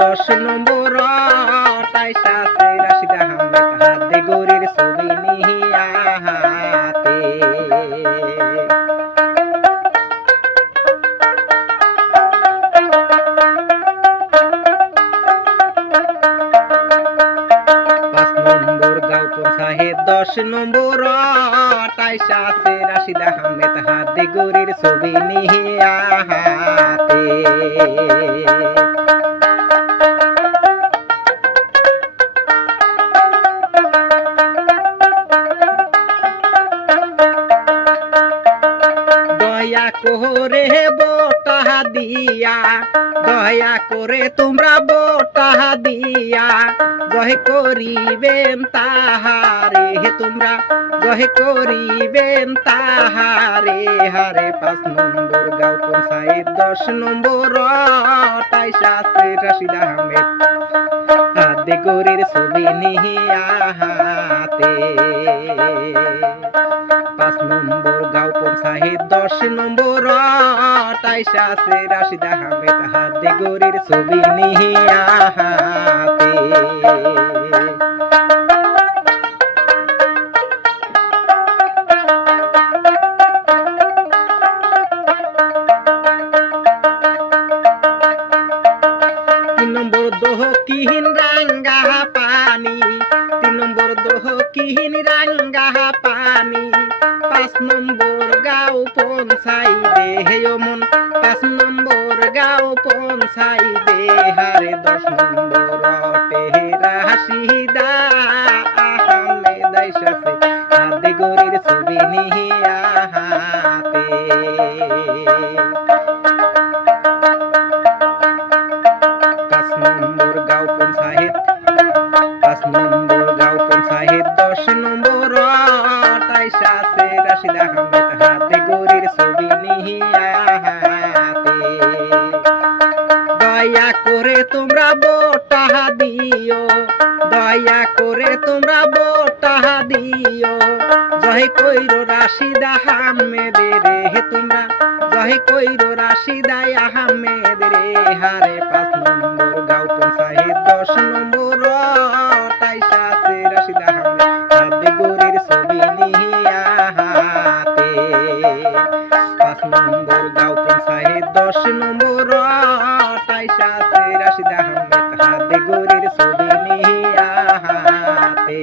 দশ নম্বর তাইসা সে রাশিদা হামদ হাতে গরির ছবি নিহিয়া হাতে। পাঁচ নম্বর গাঁও পঞ্চায়েত দশ নম্বর তাইসা সে রাশিদা হামদ হাতে গরির ছবি নিহিয়া হাতে। দয়া করে বোটা দিয়া, দয়া করে তোমরা বোটা দিয়া। জয় করিবেন তাহারে, হে তোমরা জয় করিবেন তাহারে। হারে পাঁচ নম্বর গাঁও পঞ্চায়েত, দশ নম্বর টাইসা আছে রাশিদ আহমেদ। হাতে গরির ছবি নিহিয়া হাতে পাঁচ নম্বর পঞ্চায়েত দশ নম্বর টাইসা আছে, রাশিদ আহমেদ হাতে গরির ছবি নিহিয়া নম্বর দোহ কিহিন পানি, তিন নম্বর দোহ কিহিন রাঙ্গা পানি। পাঁচ নম্বর গাও পঞ্চাই দে মন। পাঁচ নম্বর গাও পঞ্চাই হারে দশ নম্বর টেহেরা হাসিদা। আহমেদ আইসাছে হাতে গরির ছবি নিহিয়া হাতে। পাঁচ নম্বর পঞ্চায়েত, পাঁচ নম্বর পঞ্চায়েত, দশ নম্বর টাইসা হাতে দয়া করে তোমরা বোটা দিও, দয়া করে তোমরা বোটা দিও। জয় কইর রাশিদ আহমেদ রে তোমরা। জয় কইর রাশিদ আহমেদ রে, হারে পাঁচ নম্বর গাঁও পঞ্চায়েত দশ নম্বর টাইসা আছে রাশিদ আহমেদ। দশ নম্বর পয়সা রাশিদ আহমেদ হাতে গরির ছবি নিয়ে হাতে।